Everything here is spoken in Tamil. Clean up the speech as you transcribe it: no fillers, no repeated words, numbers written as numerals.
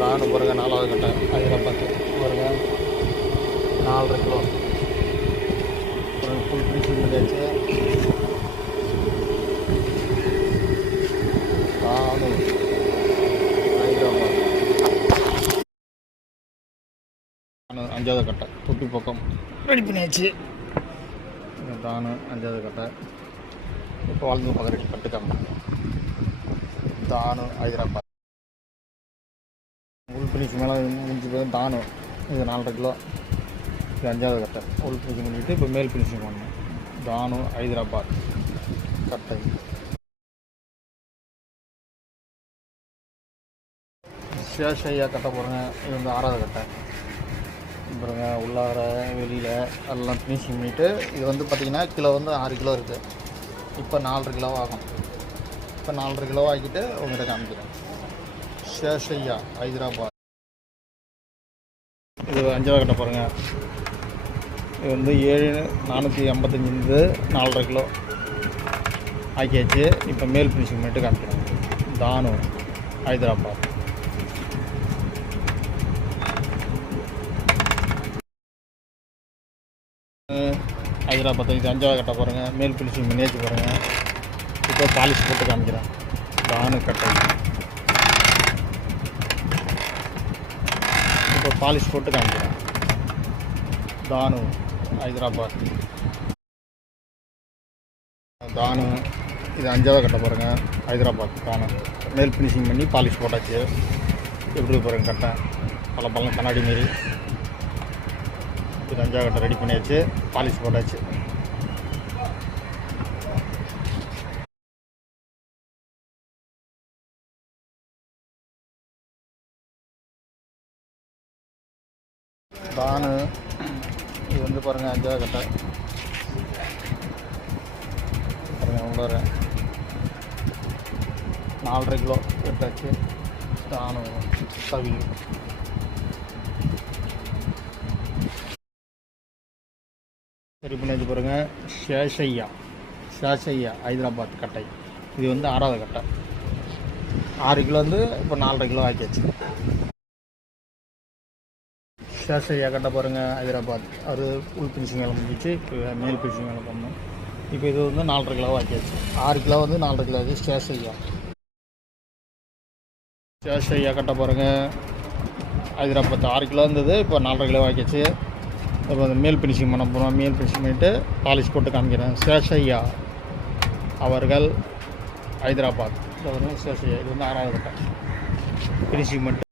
தானு பாருங்க 4வது கட்டை ஹைதராபாத் பாருங்க 4.5 கிலோ ஃபுல் ஃபினிஷிங் பண்ணியாச்சு. தானு ஹைதராபாத் 5வது கட்டை தொட்டி பக்கம் ரெடி பண்ணியாச்சு. தானு 5வது கட்டை இப்போ வளர்ந்து பக்கம் கட்டுக்காங்க. தானு ஹைதராபாத் உள் ஃபினிஷிங் மேலே முடிஞ்சு போய் தானு இது 4.5 கிலோ இது 5வது கட்டை உள் ஃபினிஷிங் பண்ணிவிட்டு இப்போ மேல் ஃபினிஷிங் பண்ணணும். தானு ஹைதராபாத் கட்டை. சேஷையா கட்டை போடுங்க. இது வந்து 6வது கட்டை பாருங்க. உள்ளார வெளியில் எல்லாம் ஃபினிஷிங் பண்ணிவிட்டு இது வந்து பார்த்திங்கன்னா கிலோ வந்து 6 கிலோ இருக்குது. இப்போ 4.5 கிலோ ஆகும். இப்போ 4.5 கிலோ ஆக்கிட்டு உங்கள்கிட்ட காமிக்கிறேன். சேஷையா ஹைதராபாத் இது 5வது கட்டை பாருங்கள். இது வந்து 7,485 4.5 கிலோ ஆக்கியாச்சு. இப்போ மேல் ஃபினிஷிங் பண்ணிட்டு காமிக்கிறேன். தானு ஹைதராபாத் ஹைதராபாத் இது 5வது கட்டை பாருங்கள். மேல் ஃபினிஷிங் பண்ணியாச்சு பாருங்கள். இப்போ பாலிஷ் போட்டு காமிக்கிறேன். தானு கட்டை இப்போ பாலிஷ் போட்டு காமிக்கிறேன். தானு ஹைதராபாத் தானு இது 5வது கட்டை பாருங்கள். ஹைதராபாத் தானு மேல் ஃபினிஷிங் பண்ணி பாலிஷ் போட்டாச்சு. எப்படி பாருங்கள் கட்டை பல கண்ணாடி மாரி. இது 5வது கட்டை ரெடி பண்ணியாச்சு. பாலிஷ் போட்டாச்சு. தானு இது வந்து பாருங்கள் 5வது கட்டை பாருங்கள். உள்ளார 4.5 கிலோ எடுத்தாச்சு. தானு தவி சரி பண்ணியாச்சு பாருங்கள். சேஷையா ஹைதராபாத் கட்டை இது வந்து 6வது கட்டை 6 கிலோ வந்து இப்போ 4.5 கிலோ ஆக்கியாச்சு. சேஷையா கட்டை பாருங்கள். ஹைதராபாத் அது உள் ஃபினிஷிங் வேலை முடிஞ்சிச்சு. இப்போ மேல் ஃபினிஷிங் வேலை பண்ணணும். இப்போ இது வந்து 4.5 கிலோ ஆக்கியாச்சு. 6 கிலோ வந்து 4.5 கிலோ ஆச்சு. சேஷையா கட்டை பாருங்கள். ஹைதராபாத் 6 கிலோ இருந்தது. இப்போ 4.5 கிலோ ஆக்கியாச்சு. இப்போ அந்த மேல் ஃபினிஷிங் பண்ண போகிறோம். மேல் ஃபினிஷிங் பண்ணிவிட்டு பாலிஷ் போட்டு காமிக்கிறேன். சேஷையா அவர்கள் ஹைதராபாத் இது வந்து சேஷையா இது வந்து 6வது கட்டை ஃபினிஷிங் பண்ணிட்டு